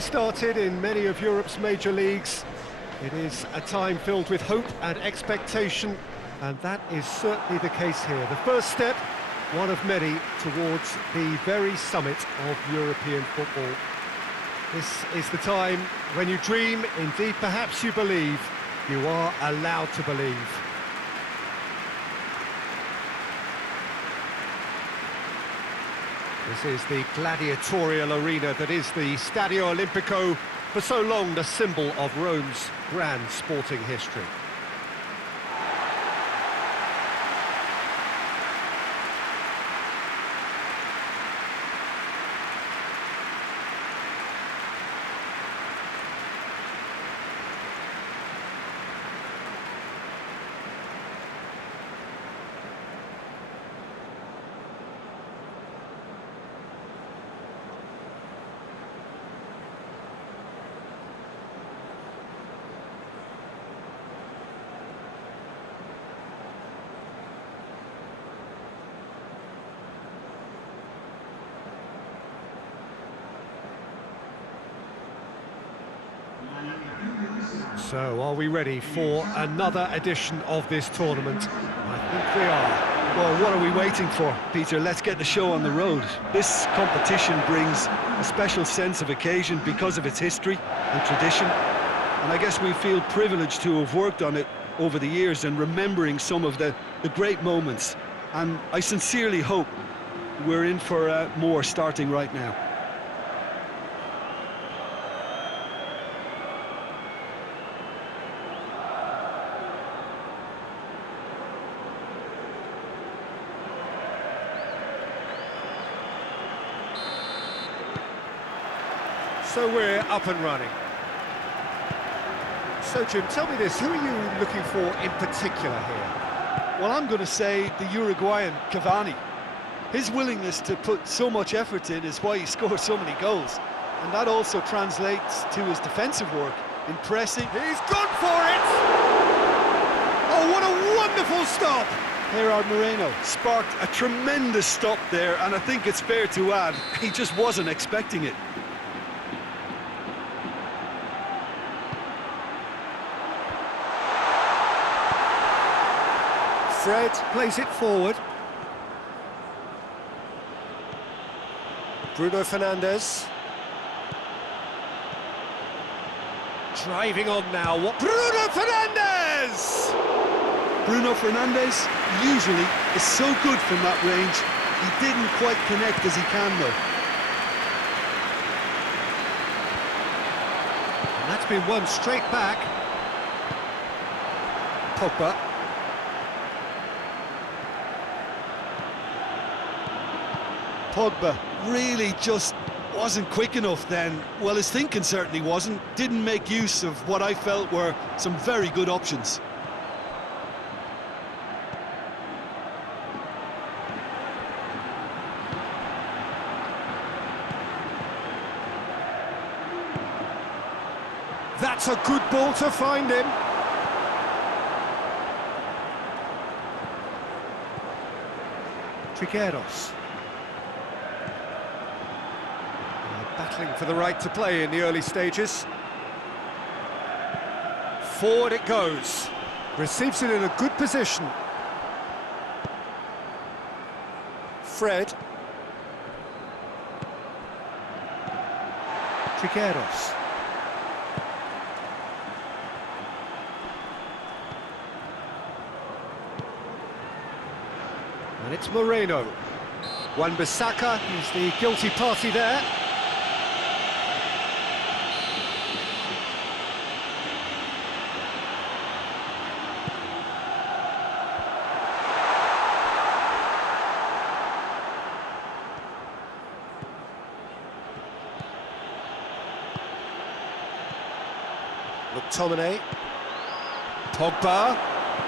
Started in many of Europe's major leagues. It is a time filled with hope and expectation, and that is certainly the case here. The first step, one of many, towards the very summit of European football. This is the time when you dream, indeed perhaps you believe, you are allowed to believe. This is the gladiatorial arena that is the Stadio Olimpico, for so long the symbol of Rome's grand sporting history. So, are we ready for another edition of this tournament? I think we are. Well, what are we waiting for, Peter? Let's get the show on the road. This competition brings a special sense of occasion because of its history and tradition. And I guess we feel privileged to have worked on it over the years and remembering some of the great moments. And I sincerely hope we're in for more starting right now. So we're up and running. So Jim, tell me this, who are you looking for in particular here? Well, I'm going to say the Uruguayan Cavani. His willingness to put so much effort in is why he scores so many goals. And that also translates to his defensive work in pressing. He's gone for it! Oh, what a wonderful stop! Gerard Moreno sparked a tremendous stop there, and I think it's fair to add, he just wasn't expecting it. Fred plays it forward. Bruno Fernandes. Driving on now. What? Bruno Fernandes! Bruno Fernandes usually is so good from that range. He didn't quite connect as he can though. And that's been won straight back. Pogba. Pogba really just wasn't quick enough then. Well, his thinking certainly wasn't. Didn't make use of what I felt were some very good options. That's a good ball to find him. Trigueros. Battling for the right to play in the early stages. Forward it goes. Receives it in a good position. Fred. Trigueros. And it's Moreno. Wan-Bissaka is the guilty party there. McTominay. Pogba.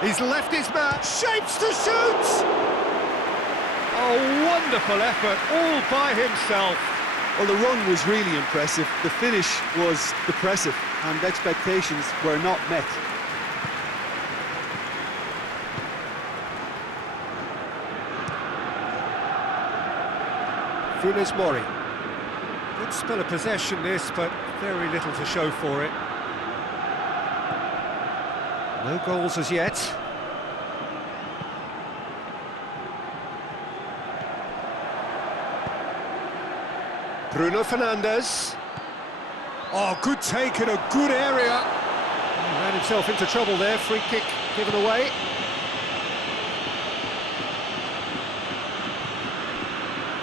He's left his man. Shapes to shoot! Oh, wonderful effort, all by himself. Well, the run was really impressive. The finish was depressive, and expectations were not met. Funes Mori. Good Spell of possession this, but very little to show for it. No goals as yet. Bruno Fernandes. Oh, good take in a good area. He ran himself into trouble there, free kick given away.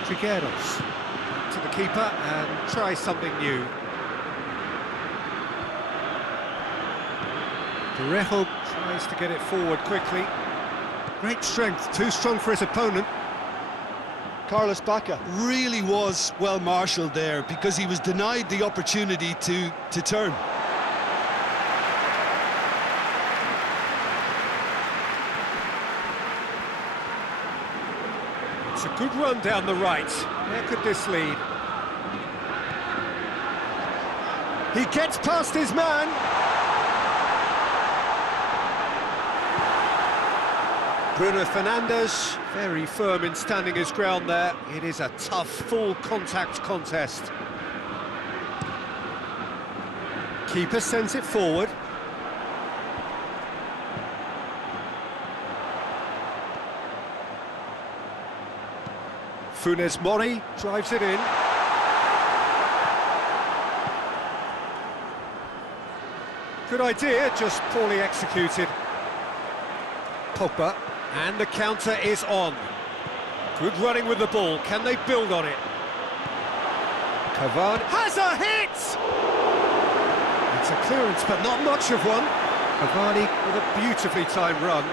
Trigueros to the keeper and try something new. Villarreal tries to get it forward quickly. Great strength, too strong for his opponent. Carlos Bacca really was well marshalled there because he was denied the opportunity to turn. It's a good run down the right. Where could this lead? He gets past his man. Bruno Fernandes, very firm in standing his ground there. It is a tough, full-contact contest. Keeper sends it forward. Funes Mori drives it in. Good idea, just poorly executed. Pogba. And the counter is on. Good running with the ball. Can they build on it? Cavani has a hit! It's a clearance, but not much of one. Cavani with a beautifully timed run.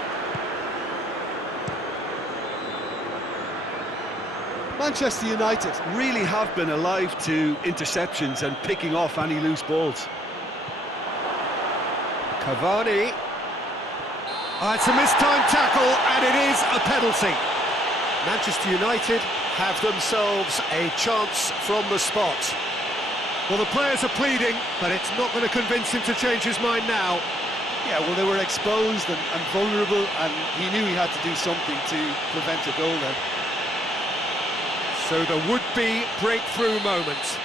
Manchester United really have been alive to interceptions and picking off any loose balls. Cavani. Oh, it's a mistimed tackle, and it is a penalty. Manchester United have themselves a chance from the spot. Well, the players are pleading, but it's not going to convince him to change his mind now. Yeah, well, they were exposed and vulnerable, and he knew he had to do something to prevent a goal then. So the would-be breakthrough moment.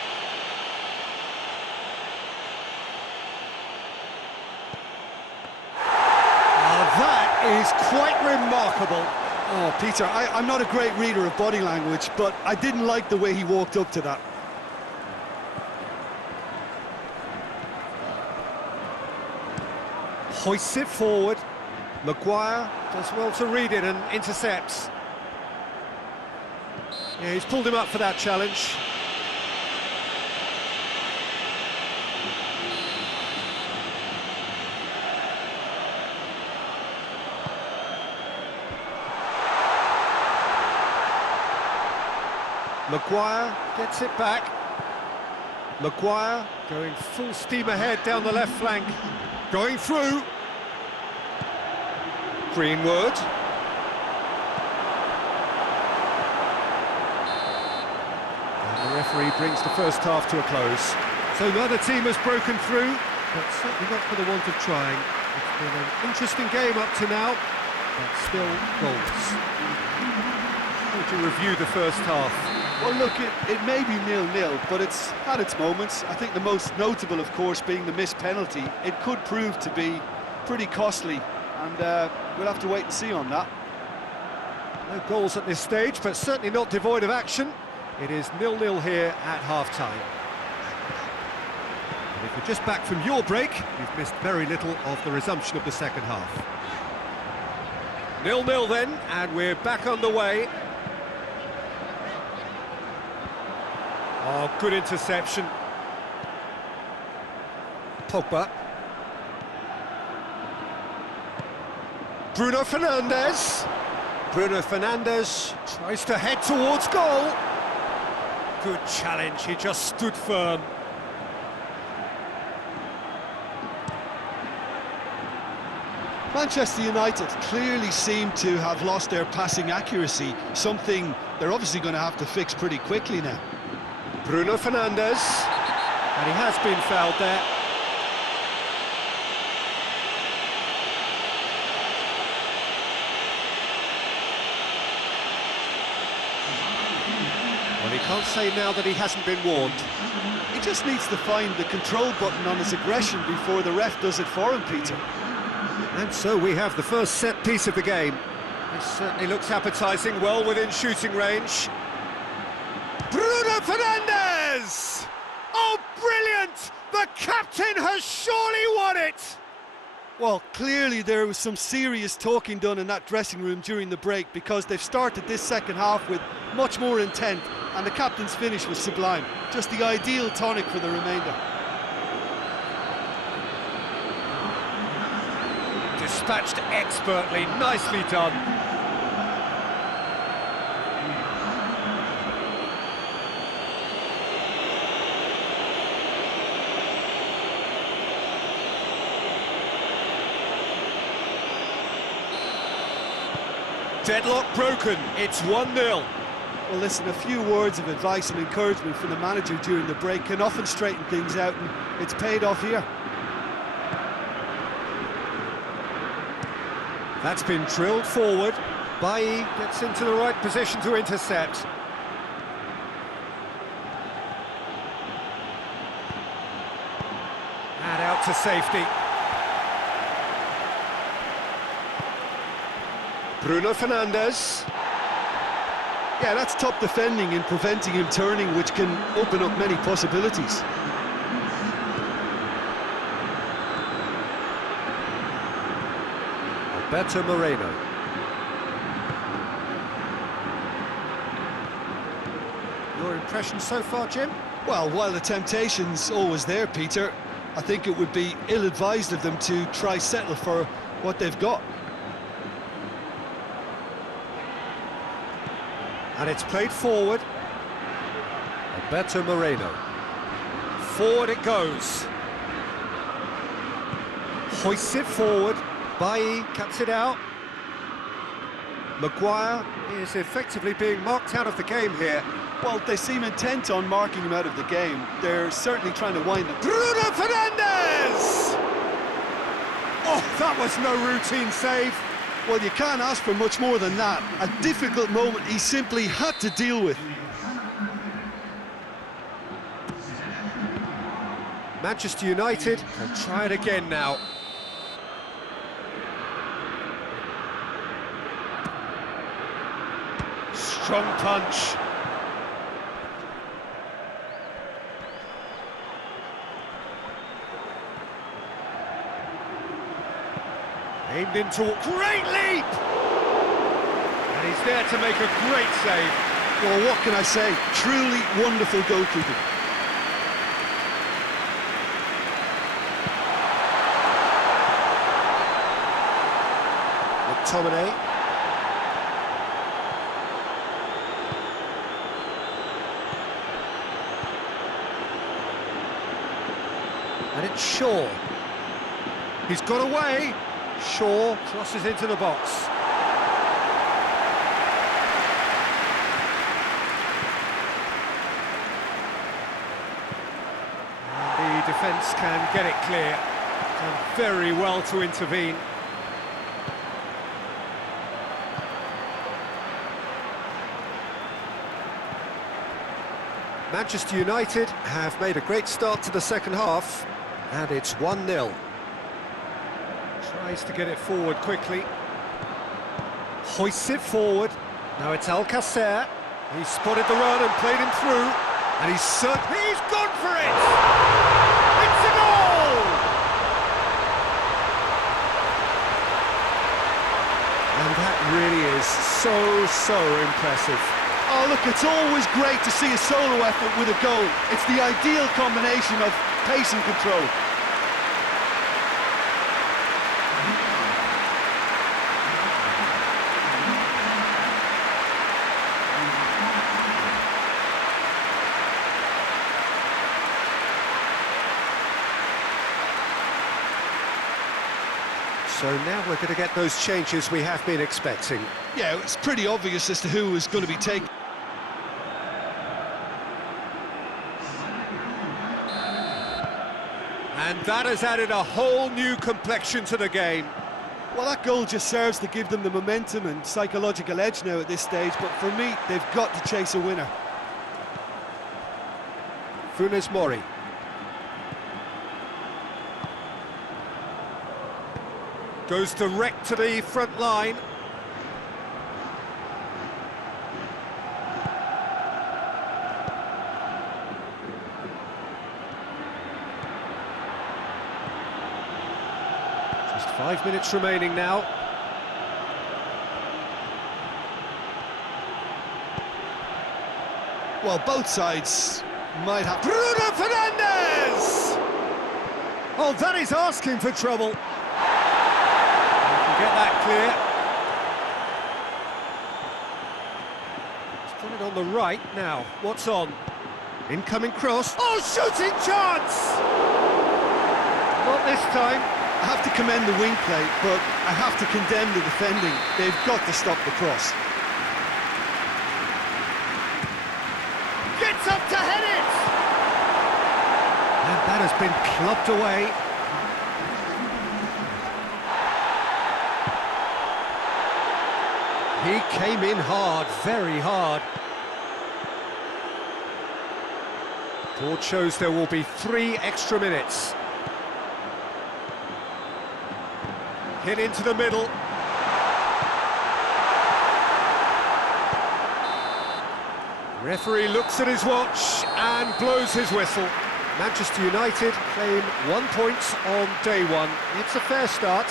Is quite remarkable. Oh, Peter, I'm not a great reader of body language, but I didn't like the way he walked up to that. Hoists it forward. Maguire does well to read it and intercepts. Yeah, he's pulled him up for that challenge. Maguire gets it back. Maguire going full steam ahead down the left flank. Going through. Greenwood. And the referee brings the first half to a close. So neither team has broken through, but certainly not for the want of trying. It's been an interesting game up to now, but still goals. To review the first half. Well, look, it may be 0-0, but it's had its moments. I think the most notable, of course, being the missed penalty. It could prove to be pretty costly, and we'll have to wait and see on that. No goals at this stage, but certainly not devoid of action. It is 0-0 here at half-time. And if you're just back from your break, you've missed very little of the resumption of the second half. 0-0 then, and we're back underway. Oh, good interception. Pogba. Bruno Fernandes. Bruno Fernandes tries to head towards goal. Good challenge, he just stood firm. Manchester United clearly seem to have lost their passing accuracy, something they're obviously going to have to fix pretty quickly now. Bruno Fernandes, and he has been fouled there. Well, Well, he can't say now that he hasn't been warned. He just needs to find the control button on his aggression before the ref does it for him, Peter. And so we have the first set piece of the game. This certainly looks appetising, well within shooting range. Bruno Fernandes! Oh, brilliant! The captain has surely won it! Well, clearly there was some serious talking done in that dressing room during the break, because they've started this second half with much more intent, and the captain's finish was sublime. Just the ideal tonic for the remainder. Dispatched expertly, nicely done. Deadlock broken, it's 1-0. Well, listen, a few words of advice and encouragement from the manager during the break can often straighten things out, and it's paid off here. That's been drilled forward. Bailly gets into the right position to intercept. And out to safety. Bruno Fernandes. Yeah, that's top defending and preventing him turning, which can open up many possibilities. Alberto Moreno. Your impression so far, Jim? Well, while the temptation's always there, Peter, I think it would be ill-advised of them to try settle for what they've got. And it's played forward. Alberto Moreno. Forward it goes. Hoists it forward. Bailly cuts it out. Maguire is effectively being marked out of the game here. Well, they seem intent on marking him out of the game. They're certainly trying to wind him. Bruno Fernandes! Oh, that was no routine save. Well, you can't ask for much more than that. A difficult moment he simply had to deal with. Manchester United can try it again now. Strong punch. Aimed into a great leap! And he's there to make a great save. Well, what can I say? Truly wonderful goalkeeping. McTominay. And it's Shaw. He's got away. Shaw crosses into the box. And the defence can get it clear. Done very well to intervene. Manchester United have made a great start to the second half, and it's 1-0. Tries to get it forward quickly. Hoists it forward. Now it's Alcacer. He's spotted the run and played him through. And he's gone for it! It's a goal! And that really is so impressive. Oh, look, it's always great to see a solo effort with a goal. It's the ideal combination of pace and control. So now we're going to get those changes we have been expecting. Yeah, it's pretty obvious as to who was going to be taken. And that has added a whole new complexion to the game. Well, that goal just serves to give them the momentum and psychological edge now at this stage, but for me, they've got to chase a winner. Funes Mori. Goes direct to the front line. Just 5 minutes remaining now. Well, both sides might have... Bruno Fernandes! Oh, that is asking for trouble. Get that clear. He's got it on the right now. What's on? Incoming cross. Oh, shooting chance! Not this time. I have to commend the wing play, but I have to condemn the defending. They've got to stop the cross. Gets up to head it! And that has been clubbed away. He came in hard, very hard. Board shows there will be 3 extra minutes. Hit into the middle. Referee looks at his watch and blows his whistle. Manchester United claim 1 point on day one. It's a fair start.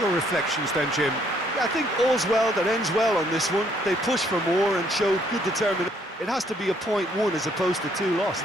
Your reflections then, Jim? I think all's well that ends well on this one. They pushed for more and showed good determination. It has to be a point won as opposed to 2 lost.